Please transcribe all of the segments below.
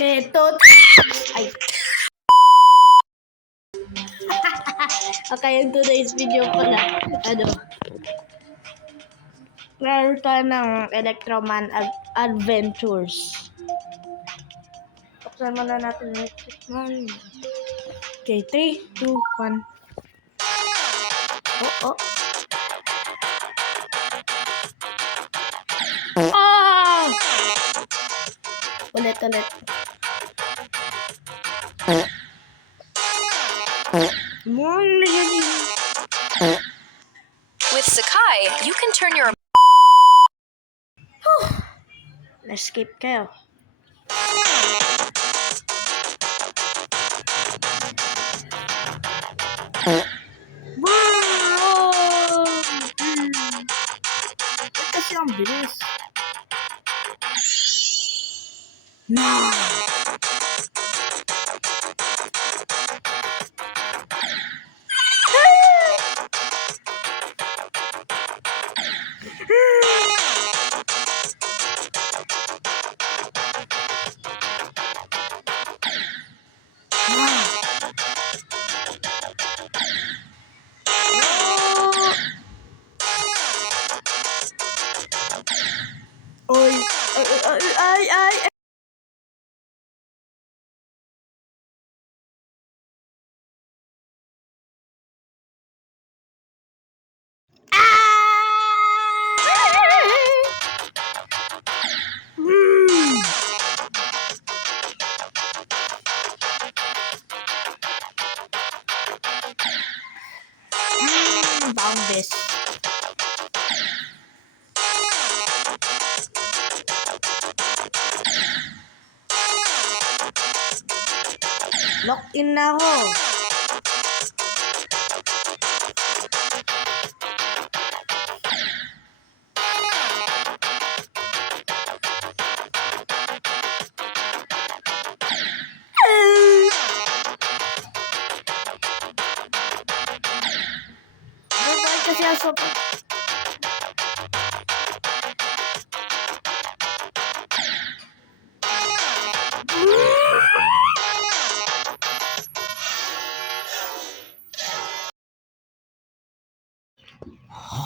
Ito. Ay. Okay, yung today's video pala. Meron tayo ng Electroman Adventures. Buksan muna natin yung Electroman. Okay, 3, 2, 1. Oh. Ah! Ulit. With Sakai, you can turn your... Na-skip kayo. Kasi ang bilis. No! Ay. Boundless. Lock in na ako. Bakit kasi aso pa?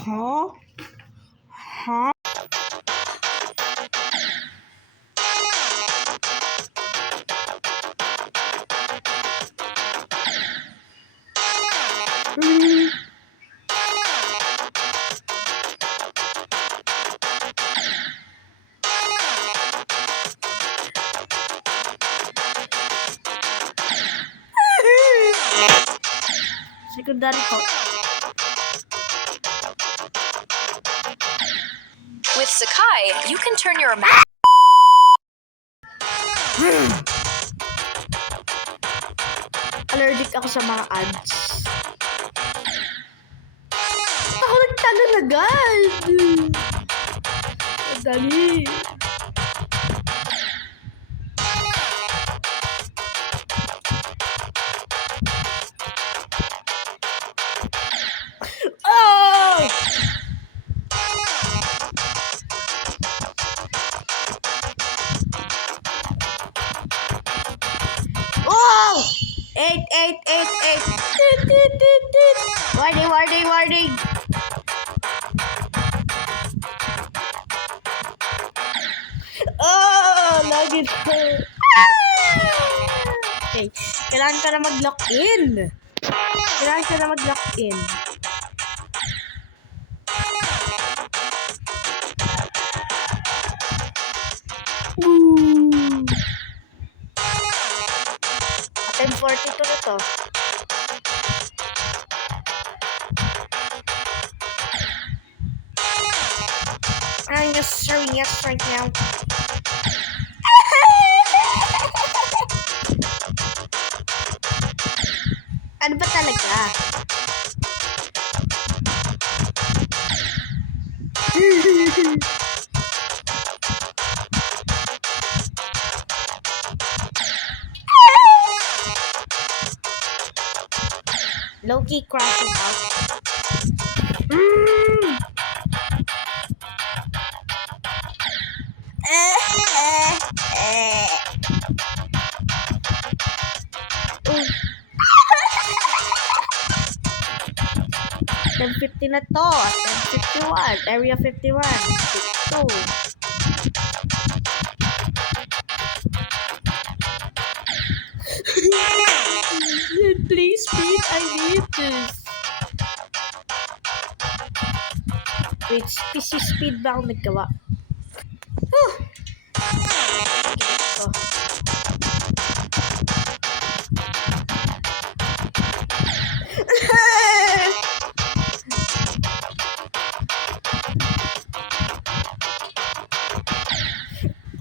Huh? Secondary ko. With Sakai, you can turn your... Allergic ako sa mga ads. Ako nagtalo na agad. Dali. Oh! Oh! 8. Warning. Oh! Lagi na. Okay. Kailangan ka na mag-lock in. Atem 42 na to. I'm just showing yes right now. Ano ba talaga? Low-key crashing out. Item 50 na to. Item 51. Area 51. 52. Please, speed. I need this. Wait, PC speed ba ang naggawa? Huh. Ito.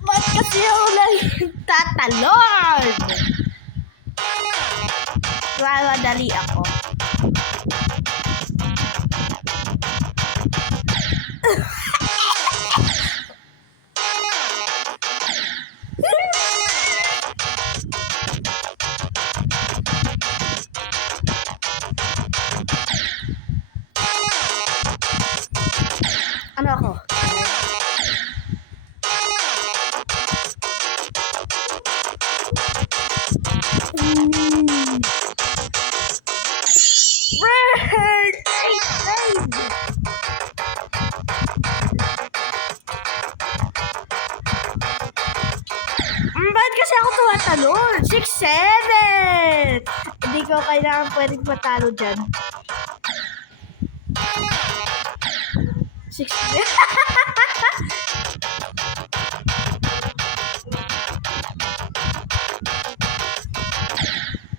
Ba't kasi ako lang tatalon? Mamadali ako. Ano ako? Red! Ba't kasi ako tumatalon? 6-7! Hindi ko kailangan pwedeng matalo dyan. 6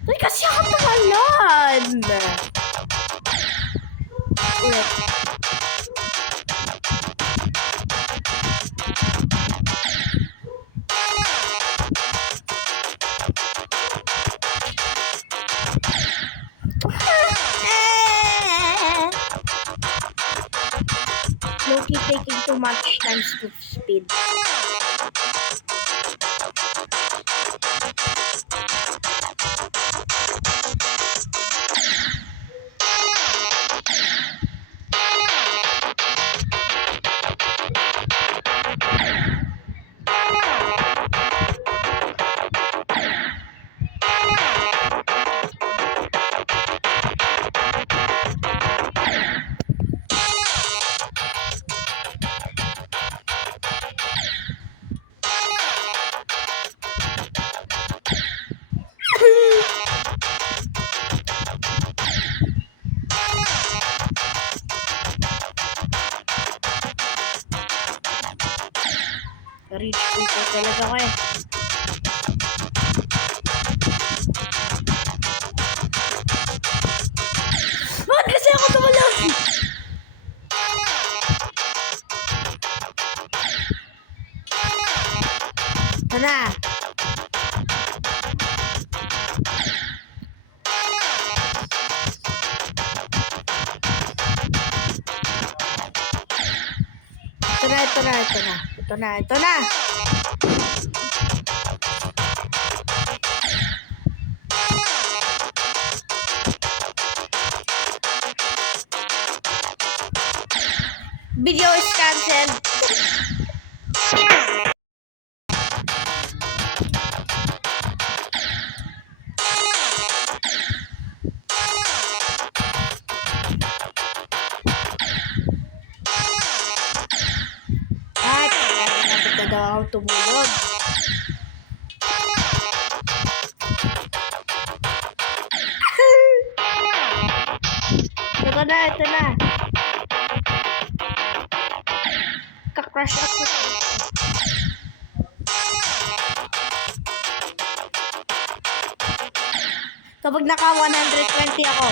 Ba't kasi ako tumalon? Ulit. Loki taking too much times to speed. Reach dito talaga ko eh. Bakit kasi ako tumalon? Ito na. Ito na. Video is cancelled. Daw tumulog. Ito na. Ka-crush ako. Kapag naka 120 ako.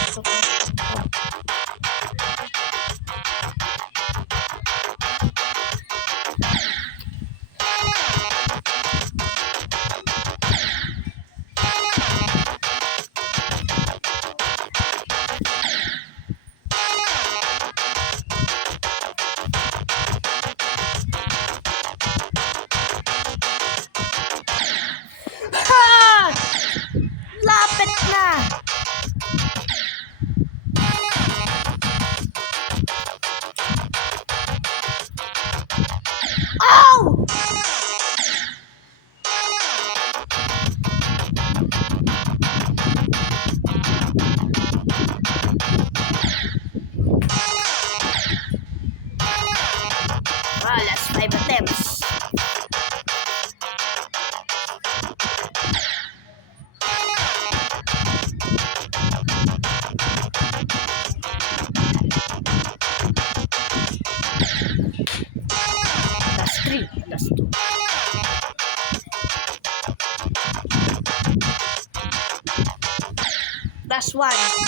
1.